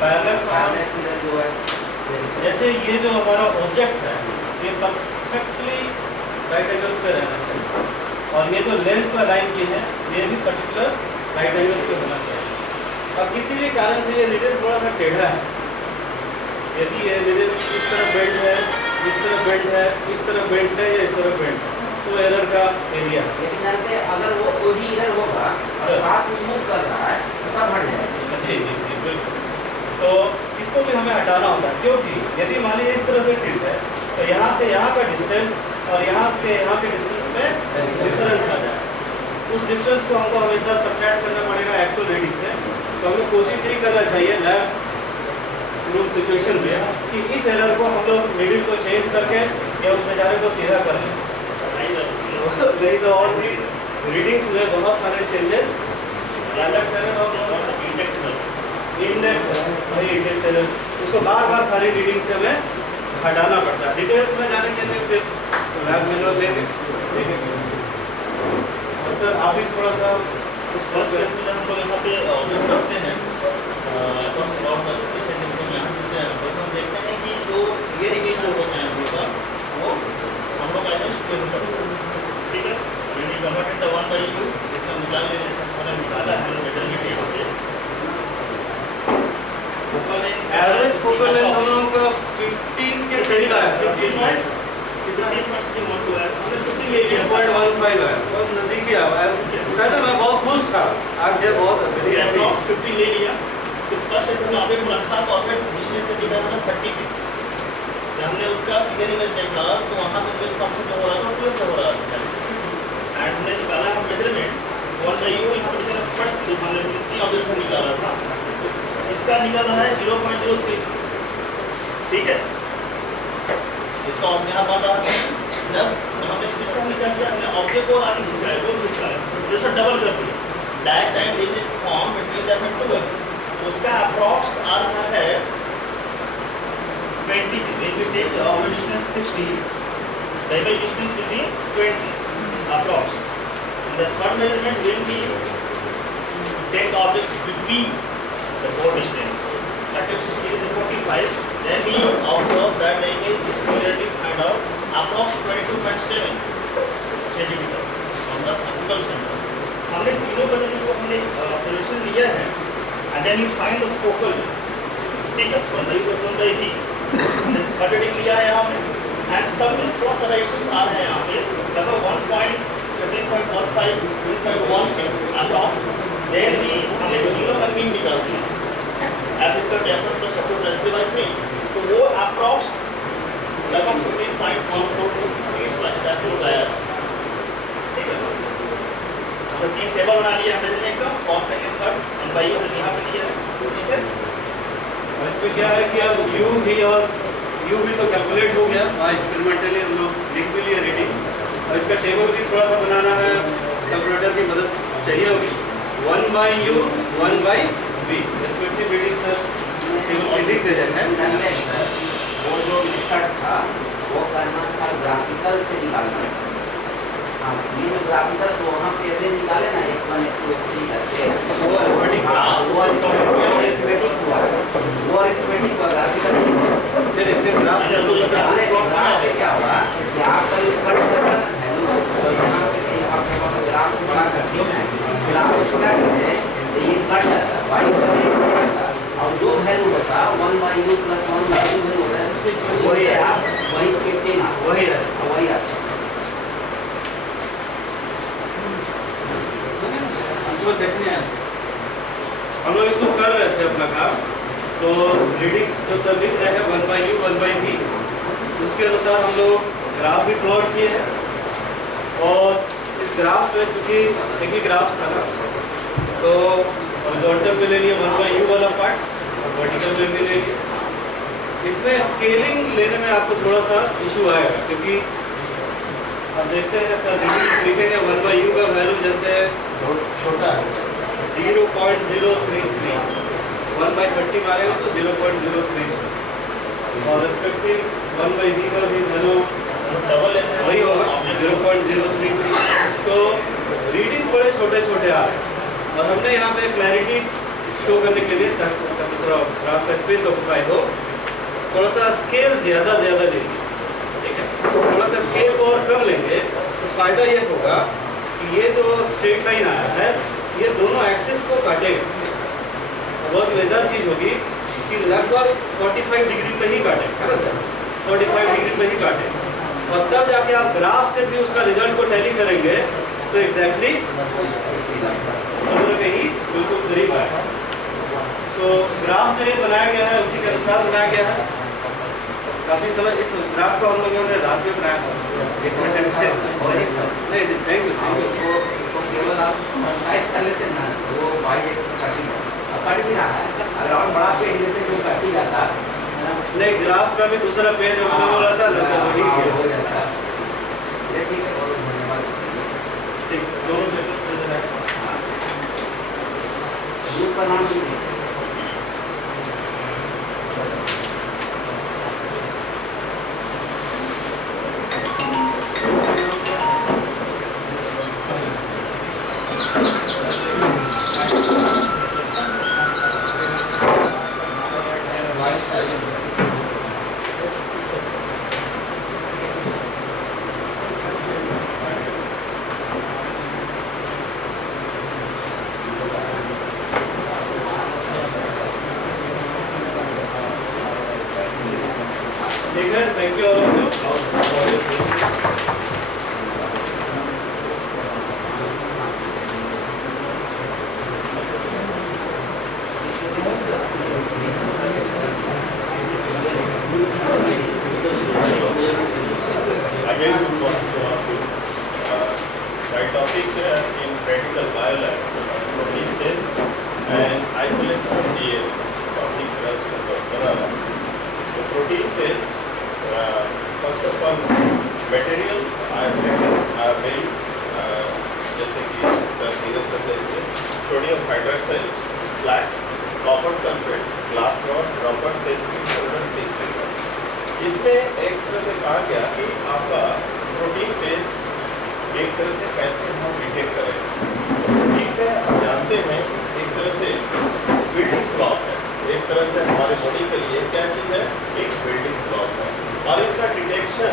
Parallel जो है, जैसे ये जो हमारा ऑब्जेक्ट है ये परफेक्टली राइट एंगल्स पे रहना चाहिए, और ये जो लेंस पर लाइन की है ये भी पर्टिकुलर राइट एंगल्स पे होना चाहिए। अब किसी भी कारण से ये नीडल थोड़ा सा टेढ़ा है, यदि ये नीडल इस तरफ बेंड है, इस तरफ बेंड है, इस तरफ बेंड है या इस तरफ बेंड है, तो एरर का एरिया है। लेकिन जानते हैं अगर वो वही इधर होगा और साथ में मूव कर रहा है तो सब हट जाएगा। जी जी जी बिल्कुल। तो इसको भी हमें हटाना होता है, क्योंकि यदि मान लीजिए इस तरह से टिल्ट है तो यहाँ से यहाँ का डिस्टेंस और यहाँ के डिस्टेंस में डिफरेंस आ जाए, उस डिफरेंस को हमको हमेशा सब्ट्रैक्ट करना पड़ेगा एक्चुअल रीडिंग से। तो हमें कोशिश यही करना चाहिए लैब रूम सिचुएशन में कि इस एरर को हम लोग नीडल को चेंज करके या उस बेचारे को सीधा कर लें, नहीं तो और भी रीडिंग्स में बहुत सारे चेंजेस इंडेक्स एरर उसको बार बार सारी रीडिंग से हमें हटाना पड़ता है। डिटेल्स में जाने के लिए फिर लैब मैनुअल देंगे। और सर आप ही थोड़ा सा फर्स्ट केस में हम लोग यहाँ पे ऑब्जर्व करते हैं हम देखते हैं कि जो ये रेडिएशन होता है वो हम लोग ठीक है, कन्वर्टेड द 1/u इसमें निकाल लेने से हमने निकाला है मेजरमेंट से एवरेज फोकल लेंथ हम लोगों का 15 के करीब आया, 15.15 है, बहुत नजदीक ही आया। कहते मैं बहुत खुश था, आज ये बहुत 15 ले लिया। फिर फर्स्ट सेशन में ऑब्जेक्ट रखा तो ऑब्जेक्ट निचले से दिखा था 30 पे, हमने उसका फिगर इमेज देखा तो वहाँ पे इमेज फंक्शन जो हो रहा था 12 हो रहा था एंड हमने निकाला हम मेजरमेंट 1/u यहाँ पे फर्स्ट हमने कितनी ऑब्जेक्ट से निकाला था, इसका निकाला है 0.03, ठीक है। इसका ऑब्जेक्ट यहाँ बन रहा है, जब हमने किसका निकाल दिया हमने ऑब्जेक्ट और आगे घिसा है, दो घिसा है, तो इसे डबल कर दिया, डायरेक्ट टाइम इज इस फॉर्म बिटवीन दैट एंड 12, उसका अप्रॉक्स आ रहा है 20, when we take the orbital distance 60, the image distance will be 20 approx. And the third measurement will be take the object between the four distance. That is 60 is 45. Then we observe that the image is clearly find out approx 22.7 centimeter from the apical center. हमने तीनों measurements को हमने projection लिया है, and then you find the focal, ठीक है, 1/u + 1/v लिया है हमने, and some cross variations आ रहे हैं यहाँ पे, लगभग 1.15.15 1.16 approx. Then we हमने तीनों का मीन निकाल दिया, f इसका temperature plus support transfer by 3, तो वो approx लगभग 15.14 30 लाख तक हो गया, ठीक है। तो तीन टेबल बना लिया मेजरमेंट का, first second third and by हमने यहाँ पे लिया है, ठीक है। इसमें क्या है कि अब यू भी और यू भी तो कैलकुलेट हो गया, एक्सपेरिमेंटली हम लोग लिख भी लिए रीडिंग, और इसका टेबल भी थोड़ा सा बनाना है, कैलकुलेटर की मदद चाहिए होगी। 1/u 1/v respective reading sir table पे लिख दे रहे हैं। वो जो मेथड था वो करना था ग्राफिकल से निकालना था। हाँ, ये जो ग्राफिकल तो वहाँ पे एवरेज निकाले ना 1 1 2 3 करके वो अरिथमेटिक, हाँ वो अरिथमेटिक हुआ, वो अरिथमेटिक हुआ, ग्राफिकल नहीं हुआ। फिर ग्राफ ग्राफ से क्या हुआ कि आप कभी कट कर वैल्यू तो यहाँ पे आपके पास ग्राफ से बड़ा करती है, ग्राफ से क्या करते हैं तो ये कट जाता है, वाई का इसमें कटता है, और जो वैल्यू होता 1/u + 1/u वैल्यू होता है वही है, आप वही 15 वही है, वही आता है। हमको देखने हैं, हम लोग इसको कर रहे थे अपना काम, तो रीडिंग्स जो सब लिख रहे हैं 1/u 1/v, उसके अनुसार हम लोग ग्राफ भी प्लॉट किए हैं, और इस ग्राफ में चूँकि एक ही ग्राफ था ना, तो हॉरिजॉन्टल में ले लिया 1/u वाला पार्ट और वर्टिकल में भी ले लिया। इसमें स्केलिंग लेने में आपको थोड़ा सा इशू आएगा, क्योंकि अब देखते हैं सर रीडिंग लिखेंगे 1/u का वैल्यू जैसे छोटा है 0.033, 1/30 मारेगा तो 0.03, और रेस्पेक्टिव 1/v का भी वैल्यू डबल वही होगा 0.033। तो रीडिंग बड़े छोटे छोटे आ रहे हैं, और हमने यहाँ पे क्लैरिटी शो करने के लिए ग्राफ का स्पेस ऑक्यूपाई हो, थोड़ा सा स्केल ज़्यादा लेंगे, ठीक है। थोड़ा सा स्केल को और कम लेंगे तो फ़ायदा ये होगा कि ये जो स्ट्रेट लाइन आया है ये दोनों एक्सिस को काटेगा। बहुत मज़ेदार चीज़ होगी कि लगभग 45 डिग्री पे ही काटे, है ना सर, 45 डिग्री पे ही काटे, और तब जाके आप ग्राफ से भी उसका रिजल्ट को टैली करेंगे तो एग्जैक्टली कहीं बिल्कुल करीब आएगा। तो ग्राफ जो ये बनाया गया है उसी के अनुसार बनाया गया है। काफ़ी समय इस ग्राफ को हम लोगों ने रात में बनाया था, नहीं थैंक यू। तो केवल आप साइज कर लेते ना वो वाई एक्स कटिंग कट भी रहा है, अगर और बड़ा पेज लेते जो कट ही जाता नहीं, ग्राफ का भी दूसरा पेज अवेलेबल रहता है ना, तो वही हो जाता। ये ठीक है, बहुत धन्यवाद। ठीक, दोनों पेपर से ग्रुप का नाम भी दीजिए। ठीक है, thank you all of you. Again, we want to ask you, my topic in practical biolab, protein test and isolation of DNA, topic rest of the banana. The protein test, first of all, materials are very, जैसे कि sir धीरज sir देखिए, sodium hydroxide, flat, copper sulphate, glass rod, rubber, tasting powder, testing. इसमें एक तरह से कहा गया कि आपका प्रोटीन टेस्ट एक तरह से कैसे हम डिटेक्ट करें। प्रोटीन में आप जानते हैं एक तरह से बिल्डिंग ब्लॉक है, एक तरह से हमारे बॉडी के लिए क्या चीज़ है, एक बिल्डिंग ब्लॉक है, और इसका डिटेक्शन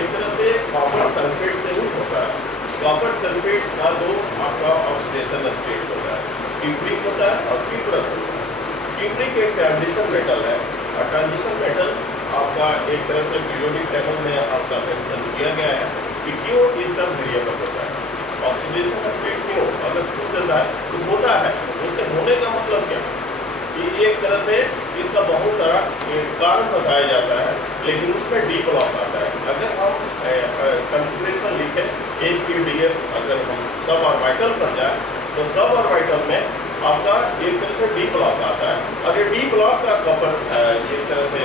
एक तरह से कॉपर सल्फेट से ही होता है। कॉपर सल्फेट का दो आपका ऑक्सीडेशन स्टेट होता है, क्यूप्रिक होता है और क्यूप्रस होता है। क्यूप्रिक एक ट्रांजिशन मेटल है, और ट्रांजिशन मेटल्स आपका एक तरह से पीरियोडिक टेबल में आपका मेंशन किया गया है कि क्यों इसका वेरिएबल होता है। ऑक्सीडेशन स्टेट क्यों अगर पूछ देता है तो होता है, उसके होने का मतलब क्या कि एक तरह से इसका बहुत सारा कारण बताया जाता है, लेकिन उसमें डी ब्लॉक आता है। अगर हम कंफिग्रेशन लिखें HPDF, अगर हम सब ऑर्बिटल पर जाए तो सब ऑर्बिटल में आपका एक तरह से डी ब्लॉक आता है, और ये डी ब्लॉक का कॉपर एक तरह से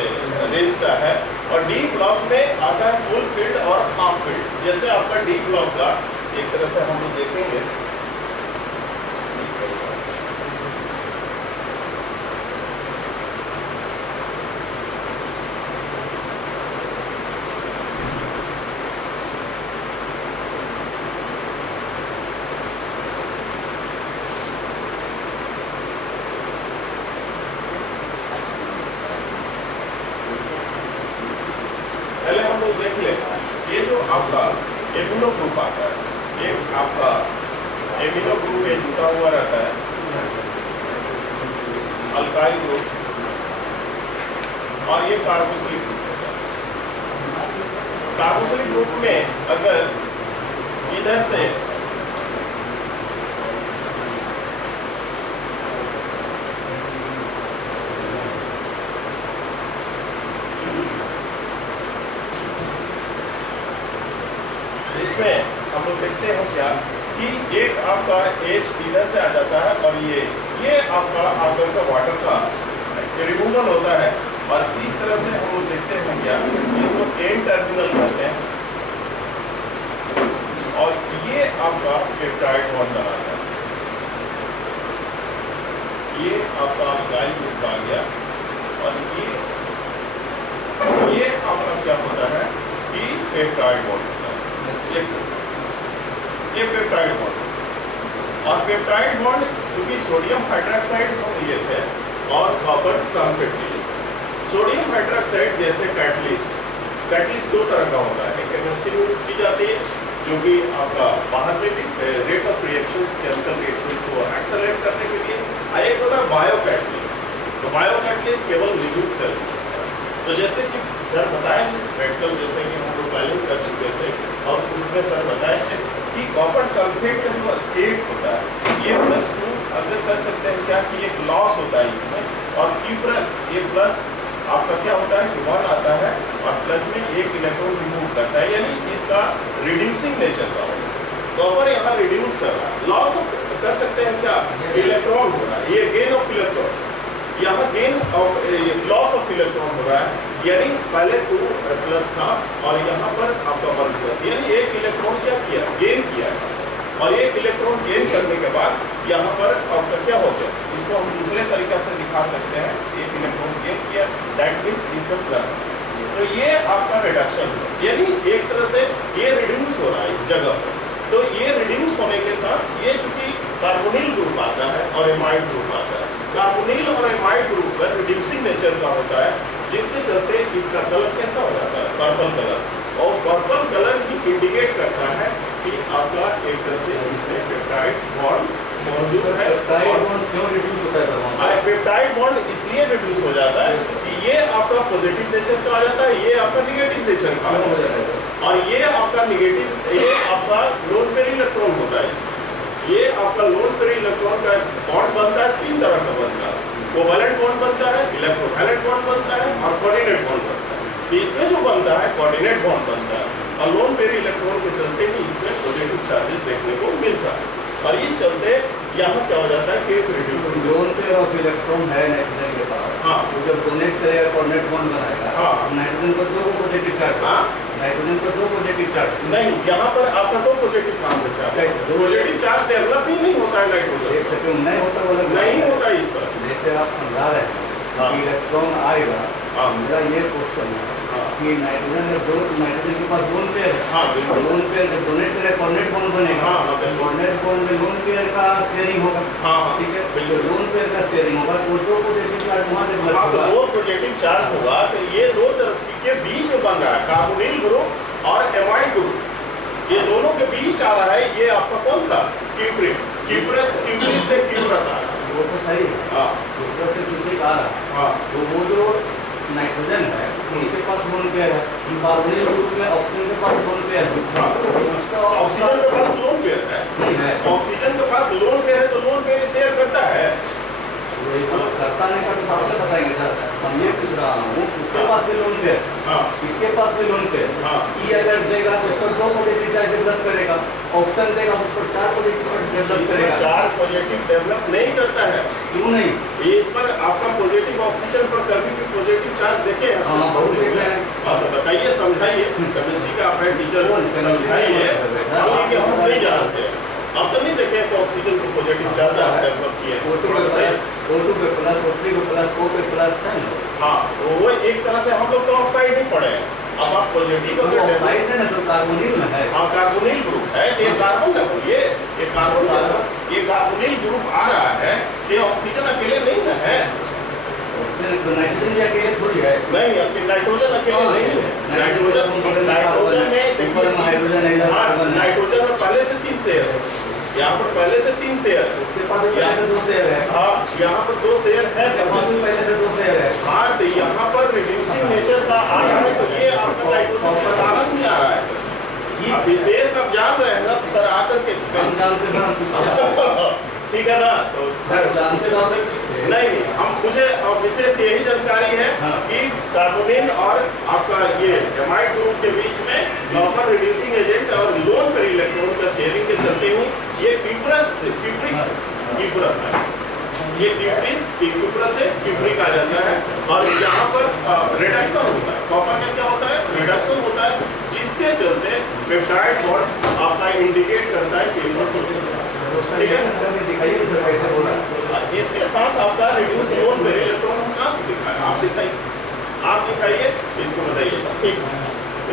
रेंज का है, और डी ब्लॉक में आता है फुल फील्ड और हाफ फील्ड। जैसे आपका डी ब्लॉक का एक तरह से हम लोग देखेंगे, पहले हम लोग देख ले ये जो आपका एमिनो ग्रुप आता है, एक आपका एमिनो ग्रुप में जुटा हुआ रहता है अल्काइल ग्रुप, और ये कार्बोक्सिलिक ग्रुप होता है। कार्बोक्सिलिक ग्रुप में अगर इधर से इसमें हम लोग देखते हैं क्या कि एक आपका H इधर से आ जाता है, और ये आपका आकर का वाटर का रिमूवल होता है, और इस तरह से हम लोग देखते हैं क्या इसको एन टर्मिनल कहते हैं, और ये आपका पेप्टाइड बॉन्ड बनाता है। ये आपका अल्काइल ग्रुप आ गया, और ये आपका क्या होता है कि पेप्टाइड बॉन्ड होता है, ये पेप्टाइड बॉन्ड। और पेप्टाइड बॉन्ड चूंकि सोडियम हाइड्रोक्साइड हम लिए थे और कॉपर सल्फेट लिए, सोडियम हाइड्रोक्साइड जैसे कैटलिस्ट दो तरह का होता है, एक केमिस्ट्री में यूज की जाती है जो कि आपका बाहर में भी rate of reactions chemical reactions को एक्सेलरेट करने के लिए, एक होता है बायो कैटलिस्ट। तो बायो कैटलिस्ट केवल लिविंग सेल, तो जैसे कि सर बताए मेटल, जैसे कि हम लोग पहले कर चुके थे और उसमें सर बताए कि कॉपर सल्फेट का जो स्टेट होता है ये +2 अगर कर सकते हैं क्या कि एक लॉस होता है इसमें, और Q+ ये प्लस आपका क्या होता है कि 1 आता है और प्लस में एक इलेक्ट्रॉन रिमूव करता है, यानी इसका रिड्यूसिंग नेचर का होता है। कॉपर यहाँ रिड्यूस कर रहा है, लॉस ऑफ कर सकते हैं क्या इलेक्ट्रॉन हो रहा है, ये गेन ऑफ इलेक्ट्रॉन, यहाँ gain of loss of electron हो रहा है, यानी पहले 2+ था और यहाँ पर आपका 1+, यानी एक इलेक्ट्रॉन क्या किया गेन किया है, और एक इलेक्ट्रॉन गेन करने के बाद यहाँ पर आपका क्या हो गया, इसको हम दूसरे तरीका से दिखा सकते हैं, एक इलेक्ट्रॉन गेन किया दैट मीन्स इसका प्लस, तो ये आपका रिडक्शन है, यानी एक तरह से ये रिड्यूस हो रहा है इस जगह पर। तो ये रिड्यूस होने के साथ ये चूंकि कार्बोनिल ग्रुप आता है और एमाइड ग्रुप आता है, कार्बोनिल और एमाइड ग्रुप का रिड्यूसिंग नेचर का होता है, जिसके चलते इसका कलर कैसा हो जाता है पर्पल कलर, और पर्पल कलर ही इंडिकेट करता है कि आपका एक तरह से इसमें पेप्टाइड बॉन्ड मौजूद है। क्यों रिड्यूस होता है? पेप्टाइड बॉन्ड इसलिए रिड्यूस हो जाता है कि ये आपका पॉजिटिव नेचर का आ जाता है, ये आपका निगेटिव नेचर का हो जाता है, और ये आपका निगेटिव, ये आपका लोन पेयर इलेक्ट्रॉन होता है, ये आपका लोन पेयर इलेक्ट्रॉन का बॉन्ड बनता है, 3 तरह का बनता है, कोवैलेंट बॉन्ड बनता है, इलेक्ट्रोवैलेंट बॉन्ड बनता है और कोऑर्डिनेट बॉन्ड बनता है। तो इसमें जो बनता है कोऑर्डिनेट बॉन्ड बनता है, और लोन पेयर इलेक्ट्रॉन के चलते ही इसमें पॉजिटिव चार्जेस देखने को मिलता है, और इस चलते यहाँ क्या हो जाता है कि reducing lone pair of electron है नाइट्रोजन के पास, हाँ, वो जब डोनेट करेगा कोऑर्डिनेट बॉन्ड बनाएगा, हाँ, नाइट्रोजन को 2 पॉजिटिव चार्ज, हाँ, नाइट्रोजन को 2 पॉजिटिव चार्ज नहीं, यहाँ पर आपका 2 पॉजिटिव काम बचा है, पॉजिटिव चार्ज डेवलप ही नहीं होता है नाइट्रोजन, एक सेकंड नहीं होता, वो नहीं होता इस पर, जैसे आप समझा रहे हैं हाँ, कि इलेक्ट्रॉन आएगा, मेरा ये क्वेश्चन है कि नाइट्रोजन के पास लोन पेयर है, हाँ, बिल्कुल, लोन पेयर जब डोनेट करेगा कोऑर्डिनेट बॉन्ड बनेगा, कोऑर्डिनेट बॉन्ड में लोन पेयर का शेयरिंग होगा, हाँ, ठीक है, बिल्कुल, लोन पेयर का शेयरिंग होगा, वो 2 पॉजिटिव चार्ज वहाँ से हाँ, तो 2 पॉजिटिव चार्ज होगा, तो ये 2 तरफ के बीच में बन रहा है कार्बोनिल ग्रुप और एमाइड ग्रुप, ये दोनों के बीच आ रहा है, ये आपका कौन सा क्यूप्रेस से क्यूप्रस आ रहा है, वो तो सही है, हाँ, क्यूप्रस से क्यूप्रिक आ रहा है, हाँ, तो वो जो नाइट्रोजन है उसके पास लोन पेयर है, कार्बोनिल ग्रुप में ऑक्सीजन के पास लोन पेयर है, ऑक्सीजन के पास लोन पेयर है, ऑक्सीजन के पास लोन पेयर है, तो लोन पेयर शेयर करता है, करता नहीं करता बात में बताएंगे सर, हम ये पूछ रहा हूँ उसके पास भी लोन पेयर, हाँ, इसके पास भी लोन पेयर, हाँ, ई अगर देगा तो उस पर 2 पॉजिटिव चार्ज डेवलप करेगा, ऑक्सीजन देगा उस पर 4 पॉजिटिव डेवलप करेगा, 4 पॉजिटिव डेवलप नहीं करता है, क्यों नहीं? ये इस पर आपका पॉजिटिव ऑक्सीजन पर कभी भी पॉजिटिव चार्ज देखे हैं? हाँ, बहुत देखे हैं। तो बताइए, समझाइए, केमिस्ट्री का अपने टीचर समझाइए, हम नहीं जानते, आप तो नहीं देखे तो ऑक्सीजन को पॉजिटिव चार्ज डेवलप किए, O2 पे प्लस, O3 पे प्लस, O पे प्लस है ना? हाँ, तो वो एक तरह से हम लोग तो ऑक्साइड ही पढ़े हैं, अब आप पॉजिटिव तो ऑक्साइड है ना, तो कार्बोनिल में है, हाँ, कार्बोनिल ग्रुप है, ये कार्बन है, ये कार्बोनिल ग्रुप आ रहा है, ये ऑक्सीजन अकेले नहीं ना है, तो नाइट्रोजन भी अकेले थोड़ी है, नहीं, नाइट्रोजन अकेले नहीं है, नाइट्रोजन में नाइट्रोजन में पहले से 3 शेयर है, यहाँ पर पहले से 3 शेयर है, उसके पास पहले से 2 शेयर है, हाँ, यहाँ पर 2 शेयर है, पहले से 2 शेयर है, हाँ, तो यहाँ पर रिड्यूसिंग नेचर का आ रहा है, तो ये आपका नाइट्रोजन का कारण ही आ रहा है, ये विशेष आप जान रहे हैं ना, तो सर आकर के हम जानते हैं, ठीक है ना, तो नहीं, हम मुझे विशेष यही जानकारी है कि कार्बोनिल और आपका ये एमाइड ग्रुप के बीच में कॉपर रिड्यूसिंग एजेंट और लोन पेयर इलेक्ट्रॉन का शेयरिंग के चलते ही ये क्यूप्रस है, ये क्यूप्रस से क्यूप्रिक आ जाता है, और यहाँ पर रिडक्शन होता है, कॉपर में क्या होता है रिडक्शन होता है, जिसके चलते पेप्टाइड बॉन्ड आपका इंडिकेट करता है कि ठीक है, दिखाइए सर कैसे हो रहा है, इसके साथ आपका रिड्यूस लोन पेयर इलेक्ट्रॉन कहाँ से दिखाए, आप दिखाइए, इसको बताइए, ठीक,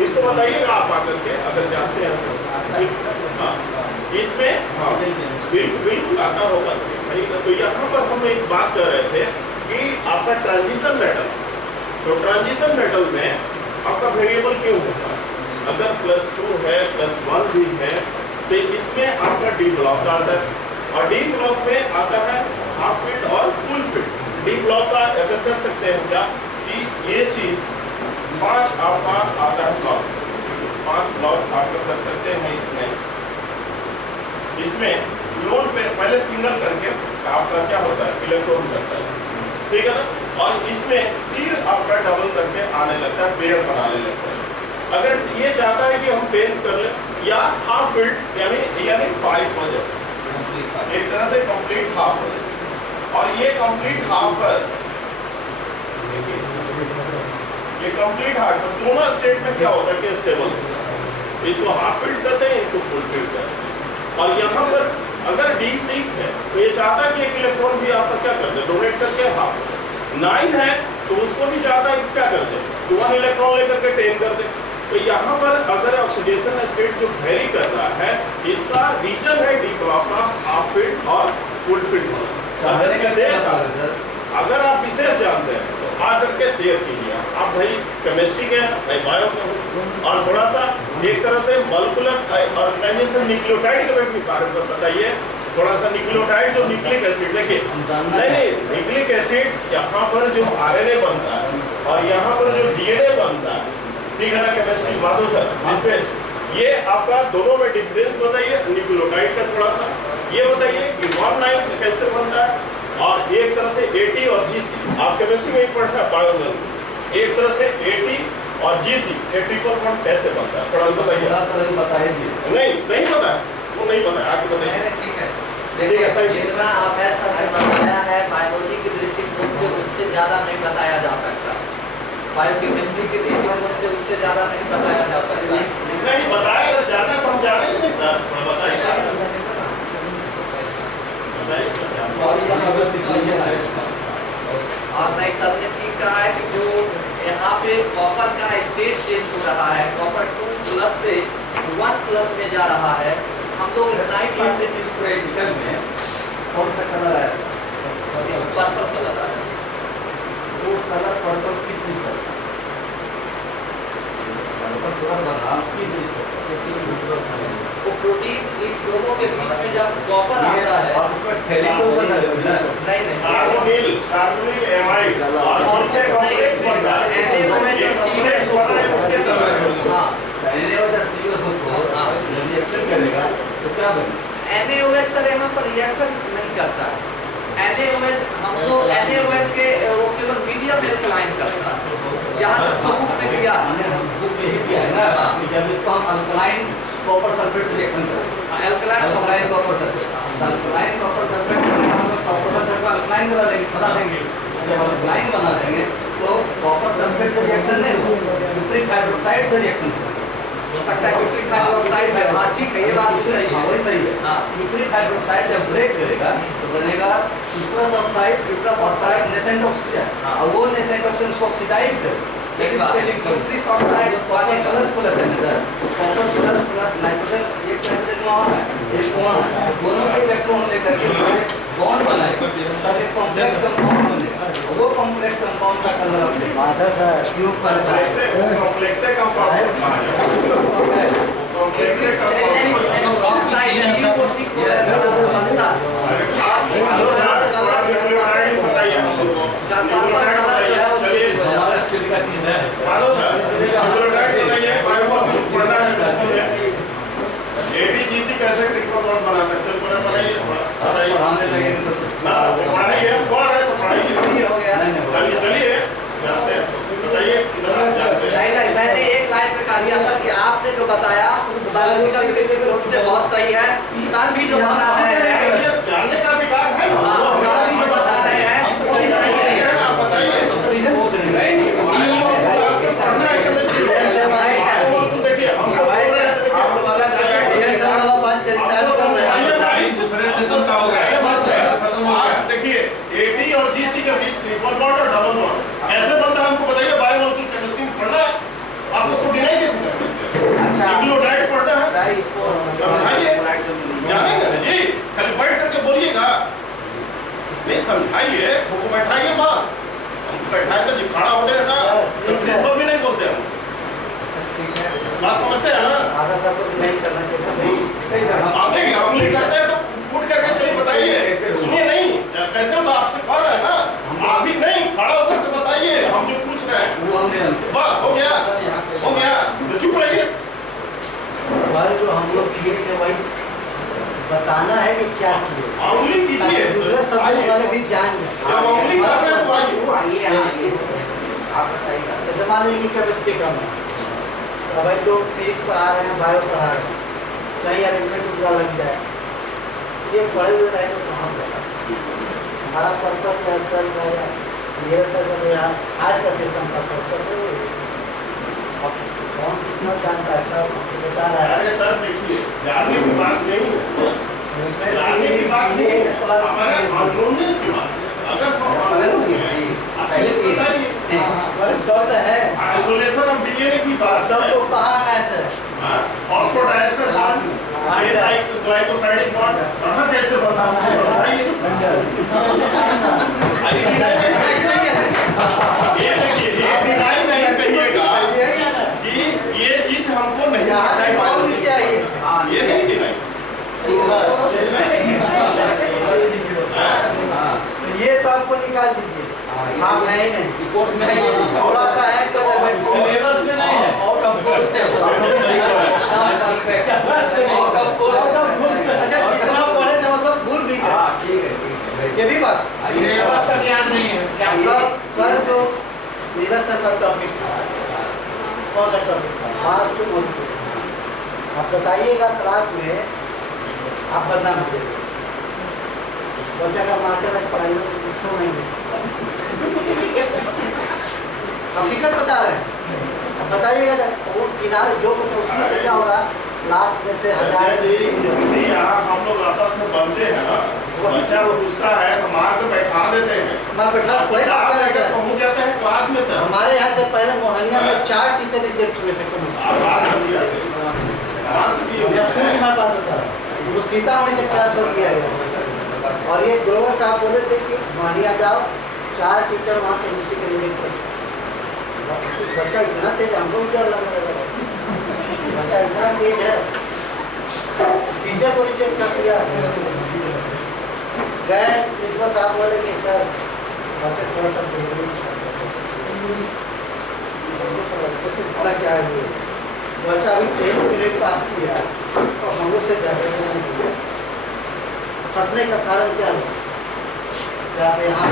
इसको बताइएगा आप आकर के, अगर जानते हैं तो, ठीक, हाँ, इसमें हाँ बिल्कुल आता होगा, तो यहाँ पर हम एक बात कर रहे थे कि आपका ट्रांजिशन मेटल, तो ट्रांजिशन मेटल में आपका वेरिएबल क्यों होता है? अगर +2 है +1 भी है तो इसमें आपका डी ब्लॉक आता है, और डी ब्लॉक में आता है हाफ फिट और फुल फिट। डी ब्लॉक का अगर कर सकते हैं क्या कि ये चीज 5 आपका आता है ब्लॉक, 5 ब्लॉक आपका कर सकते हैं इसमें लोन पे पहले सिंगल करके आपका क्या होता है इलेक्ट्रॉन करता है, ठीक है ना, और इसमें फिर आपका डबल करके आने लगता है, पेयर बनाने लगता है। अगर ये चाहता है कि हम पेयर कर ले या हाफ फिल्ड यानी 5 हो जाए, एक तरह से कंप्लीट हाफ हो जाए, और ये कंप्लीट हाफ पर दोनों स्टेट में क्या होता है कि स्टेबल होता है। इसको हाफ फिल्ड करते हैं, इसको फुल फिल्ड करते हैं। और यहाँ पर अगर D6 है तो ये चाहता है कि एक इलेक्ट्रॉन भी आपका क्या करते हैं डोनेट करके हाफ। 9 है तो उसको भी चाहता है कि क्या करते हैं 1 इलेक्ट्रॉन लेकर के 10 कर दे। तो यहाँ पर अगर ऑक्सीडेशन स्टेट जो वेरी कर रहा है इसका रीजन है डी ब्लॉक का हाफ फिल्ड और फुल फिल्ड होना। अगर आप विशेष जानते हैं तो आकर के शेयर कीजिए। आप भाई केमिस्ट्री के हैं, भाई बायो के हैं, और थोड़ा सा एक तरह से मॉलिक्यूलर ऑर्गेनाइजेशन न्यूक्लियोटाइड के बारे में बताइए। थोड़ा सा न्यूक्लियोटाइड जो न्यूक्लिक एसिड देखिए, नहीं न्यूक्लिक एसिड यहाँ पर जो आरएनए बनता है और यहाँ पर जो डीएनए बनता है, ठीक है ना केमिस्ट्री माधो सर, ये आपका दोनों में डिफरेंस बताइए न्यूक्लियोटाइड का। थोड़ा सा ये बताइए कि 1,9 कैसे बनता है, और एक तरह से AT और GC आप केमिस्ट्री में ही पढ़ा है बायोलॉजी, एक तरह से AT और GC ये ट्रिपल बॉन्ड कैसे बनता है थोड़ा बताइए। नहीं पता है, वो नहीं पता है, आगे बताइए। ठीक है, जितना आप ऐसा बताया है बायोलॉजी के दृष्टिकोण से उससे ज्यादा नहीं बताया जा सकता, बायोकेमिस्ट्री के दृष्टिकोण से उससे ज्यादा नहीं बताया जा सकता। नहीं बताया जाना तो हम जानेंगे नहीं सर, बताइए। और नहीं सब ने ठीक कहा है कि जो यहाँ पे कॉपर का स्टेट चेंज हो रहा है, कॉपर 2+ से 1+ में जा रहा है। हम लोग 9% इसको एडिटर में कौन सा कलर है? पर्पल कलर है। वो कलर पर्पल किस चीज का? वो प्रोटीन इस दोनों के बीच में जब कॉपर आता है नहीं कार्बोनिल कार्बोनिक एमाइड और इससे कॉम्प्लेक्स बनता है तो क्या बने? NaOH सर यहाँ पर रिएक्शन नहीं करता है। NaOH हमको NaOH के वो केवल मीडियम एल्कलाइन करता है, जहाँ तक बुक में दिया बुक में ही दिया है ना, जब इसको हम अल्कलाइन कॉपर सल्फेट से रिएक्शन करें, alkaline copper sulphate copper sulphate को अल्कलाइन बना देंगे। जब अल्कलाइन बना देंगे तो कॉपर सल्फेट से रिएक्शन नहीं होगा, न्यूट्रिक हाइड्रोक्साइड से रिएक्शन हो सकता है। न्यूट्रिक हाइड्रोक्साइड है, हाँ ठीक है, ये बात तो सही है, वही सही है। न्यूट्रिक हाइड्रोक्साइड जब ब्रेक करेगा तो बनेगा सुक्रोज ऑक्साइड नेसेंट ऑक्सीजन, और वो नेसेंट ऑक्सीजन को ऑक्सीडाइज करेगा। न्यूट्रिक ऑक्साइड पानी प्लस है सर, कॉपर प्लस नाइट्रोजन, एक नाइट्रोजन वहाँ है, एक वहाँ है, दोनों से इलेक्ट्रॉन लेकर के बॉन्ड बनाएगा, तब एक कॉम्प्लेक्स कंपाउंड बनेगा। वो कॉम्प्लेक्स कंपाउंड का कलर अपने क्यूब पर कॉम्प्लेक्स कंपाउंड ATGC कैसे ट्रिपल बॉन्ड बनाता है? चल बनाइए चलिए बताइए। मैंने एक लाइन पे कहा सर कि आपने जो बताया बायोलॉजिकल दृष्टिकोण से बहुत सही है। सर भी जो बता रहे हैं जानने का अधिकार है, सर भी जो बता रहे हैं वो भी सही है। आप बताइए। देखिए हमको देखिए AT और GC के बीच ट्रिपल बॉन्ड और डबल बॉन्ड कैसे बनता है हमको बताइए। बायोमॉलिक्यूलर केमिस्ट्री में पढ़ना है, आप उसको डिनाई कैसे कर सकते हैं? अच्छा न्यूक्लियोटाइड पढ़ना है, सर इसको समझाइए, जानेंगे ना जी, खाली बैठ करके बोलिएगा नहीं, समझाइए, उसको बैठाइए माँ, हमको बैठाएगा जी, खड़ा हो जाए ना बात समझते हैं ना? आधा सब नहीं करना चाहिए। आप देखिए, हम नहीं करते हैं तो उठ करके चलिए बताइए। सुनिए नहीं, कैसे होगा आपसे कह रहे हैं ना, आप भी नहीं खड़ा होकर के बताइए हम जो पूछ रहे हैं। वो हमने बस हो गया, हो गया, तो चुप रहिए। सवाल जो हम लोग किए थे वही बताना है कि क्या किए। मामूली कीजिए, दूसरे सब्जेक्ट वाले भी जान या मामूली कर रहे हैं तो आइए। आपका सही कहा। जैसे मान लीजिए कि केमिस्ट्री का है, अब भाई जो फिजिक्स पढ़ा रहे हैं, बायो पढ़ा रहे हैं, कहीं अरेंजमेंट उनका लग जाए, ये पढ़े हुए रहे तो कहाँ पता। हमारा पर्पस है सर का, मेरा सर का यहाँ आज का सेशन का पर्पस है। अब कौन कितना जानता है सब बता रहा है। अरे सर देखिए, जानने की बात नहीं है, जानने की बात नहीं है, हमारे अननोनेस की बात है। अगर हम शब्द है आइसोलेशन ऑफ डीएनए की बात सबको कहा है sir. Phosphodiester bond, glycosidic bond कहाँ कैसे बताना है बताइए। ये देखिए, ये डिनाई नहीं कहिएगा कि ये चीज हमको नहीं मालूम क्या ये नहीं डिनाई। ये तो आपको निकाल दीजिए, आप है ही नहीं कोर्स में है ये थोड़ा सा है तो सिलेबस में नहीं है। आउट ऑफ कोर्स है आउट ऑफ कोर्स। अच्छा जितना पढ़े थे वो सब भूल भी गए। हाँ ठीक है ये भी बात सिलेबस का ज्ञान नहीं है क्या? कल जो मेरा सर का टॉपिक था, कौन सा टॉपिक था? आज तो आप बताइएगा क्लास में, आप बदनाम हो जाएंगे। बच्चा का मार्कर पढ़ाई में पूछो नहीं, हकीकत बता रहे हैं। अब बताइएगा वो किनारे जो कुछ उसमें से क्या होगा, लाख में से हजार यदि यहाँ हम लोग आपस में बनते हैं ना, बच्चा वो पूछता है तो मार के बैठा देते हैं। हमारे बैठा कोई बात कर रहे हैं। पहुँच जाते हैं क्लास में सर। हमारे यहाँ से पहले मोहनिया में 4 टीचर रिजेक्ट हुए थे केमिस्ट्री। आप बात करिए, कहाँ से किए हुए मैं सुन हैं? मैं बात बता रहा हूँ, वो सीतामढ़ी से ट्रांसफर किया गया और ये ग्रोवर साहब बोले थे कि मोहनिया जाओ, 4 टीचर वहाँ केमिस्ट्री के रिजेक्ट कर। बच्चा इतना तेज, हमको भी डर लगने लगा। बच्चा इतना तेज है, टीचर को रिजेक्ट कर दिया। गए प्रिंसिपल साहब बोले कि सर बच्चे थोड़ा सा क्या है, बच्चा अभी 10 मिनट पास किया और हम लोग से ज़्यादा फंसने का कारण क्या है? क्या आप यहाँ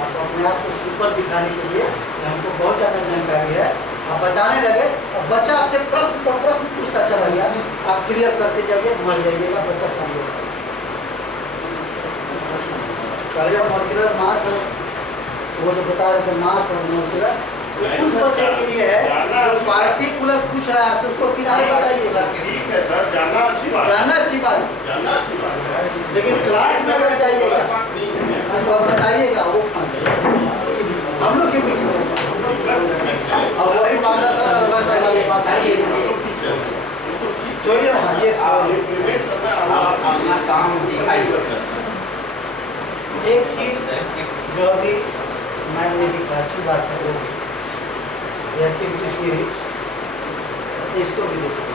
आप अपने आप को सुपर दिखाने के लिए हमको बहुत ज़्यादा जानकारी है, आप बताने लगे और बच्चा आपसे प्रश्न पर प्रश्न पूछता चला गया, आप क्लियर करते जाइए, मर जाइएगा, बच्चा समझेगा। करियर मॉलिक्यूलर मास वो जो बता रहे थे, मास और मॉलिक्यूलर उस बच्चे के लिए है जो पार्टिकुलर पूछ रहा है, उसको किनारे बताइएगा। ठीक है सर, जानना अच्छी बात है। जानना अच्छी बात है, जानना अच्छी बात है, लेकिन क्लास में अगर जाइएगा बात नहीं है। तो आप बताइएगा वो हम लोग के बीच में अब वही बात छोड़िए ये अपना काम दिखाई पड़ता एक चीज जो अभी मैंने लिखा, अच्छी बात है वो एक्टिविटी सीरीज, इसको भी देखिए।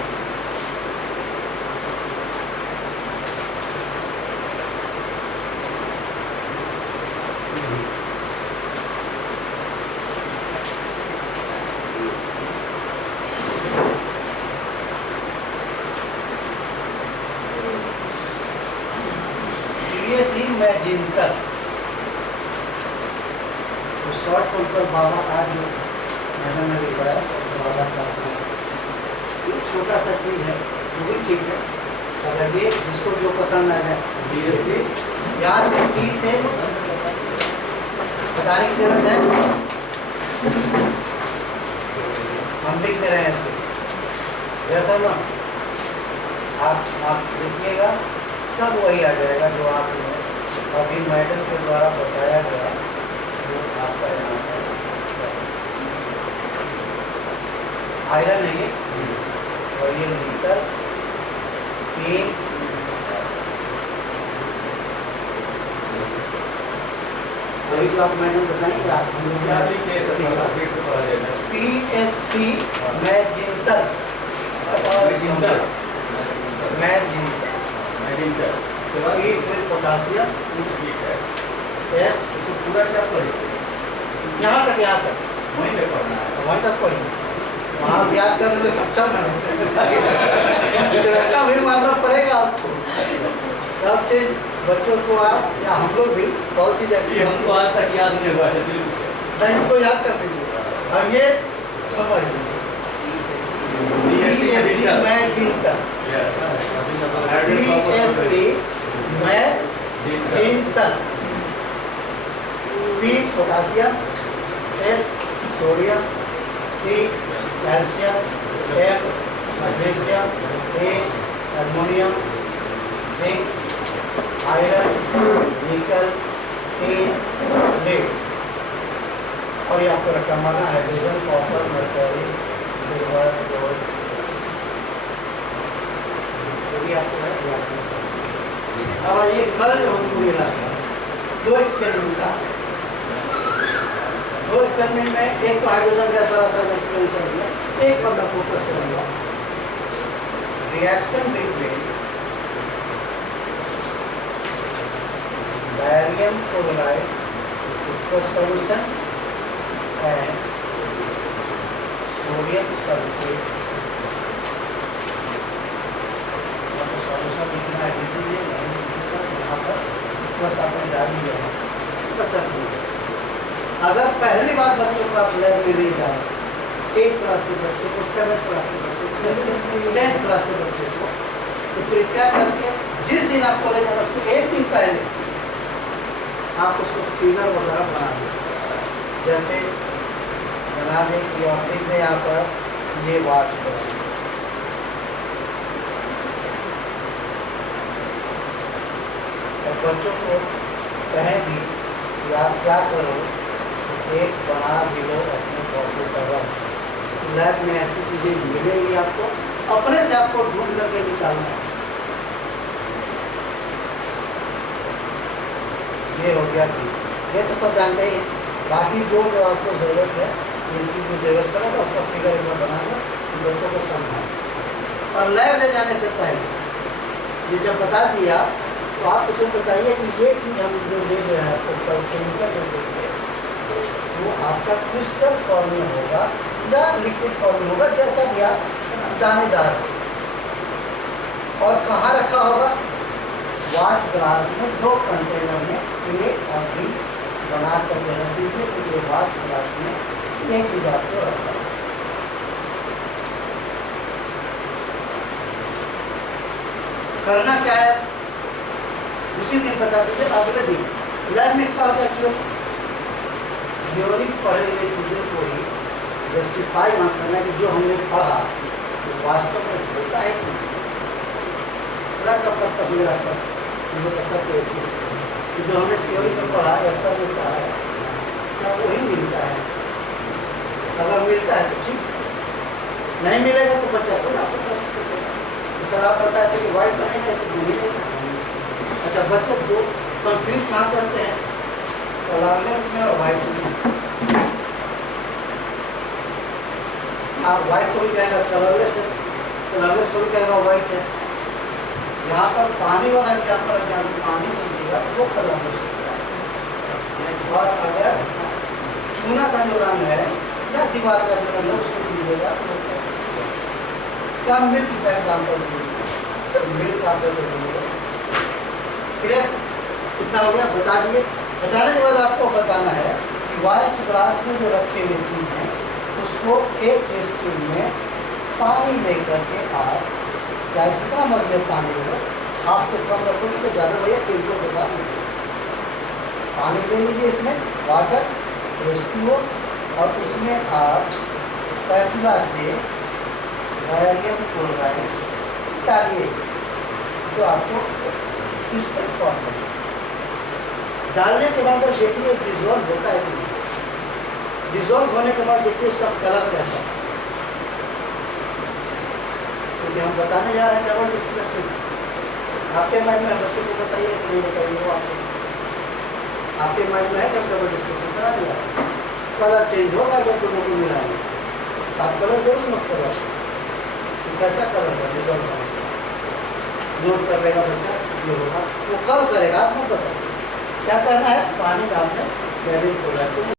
इमेजिनकर तो शॉर्ट फॉर्म पर बाबा आज मैंने लिखा है बाबा का एक छोटा सा चीज़ है, वो भी ठीक है। अगर ये जिसको जो पसंद आ जाए BSc यहाँ से T से बताने की जरूरत है, हम लिख दे रहे हैं ऐसे ना, आप देखिएगा सब वही आ जाएगा जो आप अभी मैडम के द्वारा बताया गया, जो आपका यहाँ है आयरन है ये, और ये लीटर 3 जो आप मैडम बताएंगे आप हम लोग PSC मैजिंटर पोटासियम एस पूरा क्या पढ़ेगा यहाँ तक वहीं पे पढ़ना है। वहीं तक पढ़ेंगे वहाँ याद करने में सक्षम है रट्टा भी मारना पड़ेगा आपको सब चीज बच्चों को आप या हम लोग भी बहुत चीज ये हमको आज तक याद नहीं हुआ है सिर्फ नहीं इसको याद कर दीजिए और ये समझ लीजिए मैजिंटर P potassium S sodium C calcium F magnesium A aluminium zinc iron nickel tin lead और ये आपको रकम माना hydrogen copper mercury silver gold भी आपको है अब ये कल जो हमको मिला था दो एक्सपेरिमेंट था दो एक्सपेरिमेंट में एक तो हाइड्रोजन गैस वाला सब एक्सपेरिमेंट कर दिया एक पर मैं फोकस करूंगा reaction between barium chloride solution and sodium sulphate solution लिखना है दीजिए यहाँ पर बस आपने डाल दिया है 50 मिनट अगर पहली बार बच्चों को आप लैब में नहीं जाए 8 क्लास के बच्चे को 7 क्लास के बच्चे को 10th क्लास के बच्चे को तो कृपया करके जिस दिन आप कॉलेज जाना उसको एक दिन पहले आप उसको फिगर वगैरह बना दें जैसे बना दें कि आप लिख दें यहाँ पर ये बात और बच्चों को कहेंगी कि आप क्या करो एक बना भी लो अपने कॉपी पर रख लैब में ऐसी चीज़ें मिलेगी आपको अपने से आपको ढूंढ करके निकालना है ये हो गया ये तो सब जानते ही हैं बाकी जो आपको ज़रूरत है किसी को ज़रूरत पड़े तो उसका फिगर एक बार बना दें बच्चों को समझाएं और लैब ले जाने से पहले ये जब बता दिया तो आप उसे बताइए कि ये चीज़ हम जो ले रहे हैं आपको केमिकल जो देंगे वो आपका क्रिस्टल फॉर्म में होगा या लिक्विड फॉर्म में होगा जैसा भी आप दानेदार और कहाँ रखा होगा वाट ग्लास में दो कंटेनर में A और B बना कर रख दीजिए कि ये वाट ग्लास में एक चीज आपको रखा करना क्या है उसी दिन बता दीजिए अगले दिन लैब में क्या होता है थ्योरी पढ़े हुए चीज़ों को ही जस्टिफाई मत करना कि जो हमने पढ़ा वो वास्तव में होता है कि कब तक मेरा सब लोग ऐसा कहते हैं कि जो हमने थ्योरी में पढ़ा ऐसा मिलता है क्या वही मिलता है अगर मिलता है तो ठीक नहीं मिलेगा तो बच्चा को आप सर आप बताते कि वाइट बनेगा तो नहीं अच्छा बच्चे दो कंफ्यूज कहाँ करते हैं कलरलेस में और वाइट में आप वाइट को भी कहेगा कलरलेस है कलरलेस को भी कहेगा वाइट है यहाँ पर पानी वाला क्या पर पानी दीजिएगा वो कलरलेस और अगर चूना का जो रंग है या दीवार का जो रंग है उसको दीजिएगा क्या मिल्क का एग्जाम्पल दीजिए मिल्क आप क्लियर कितना हो गया बता दिए बताने के बाद आपको बताना है कि वाइट ग्लास में जो रखे हुए चीज हैं उसको एक टेस्ट ट्यूब में पानी लेकर के आप चाहे जितना मर्जी पानी लो हाफ से कम रखोगे तो ज़्यादा बढ़िया टेस्ट के बाद पानी ले लीजिए इसमें वाटर H2O और उसमें आप स्पैचुला से बैरियम क्लोराइड डालिए जो आपको क्रिस्टल फॉर्म में डालने के बाद देखिए डिजोल्व होता है कि डिजोल्व होने के बाद देखिए उसका कलर कैसा है क्योंकि हम बताने जा रहे हैं डबल डिस्प्लेसमेंट आपके माइंड में बच्चे को बताइए कि नहीं बताइए वो आपको आपके माइंड में है जब डबल डिस्कशन करा दिया, कलर चेंज होगा जब दोनों को मिलाएंगे। आप कलर जरूर मत करो, कैसा कलर कर नोट कर लेगा बच्चा, जो होगा वो कल करेगा, आप मत बताइए क्या करना है। पानी डालने बेरिंग प्रोडक्ट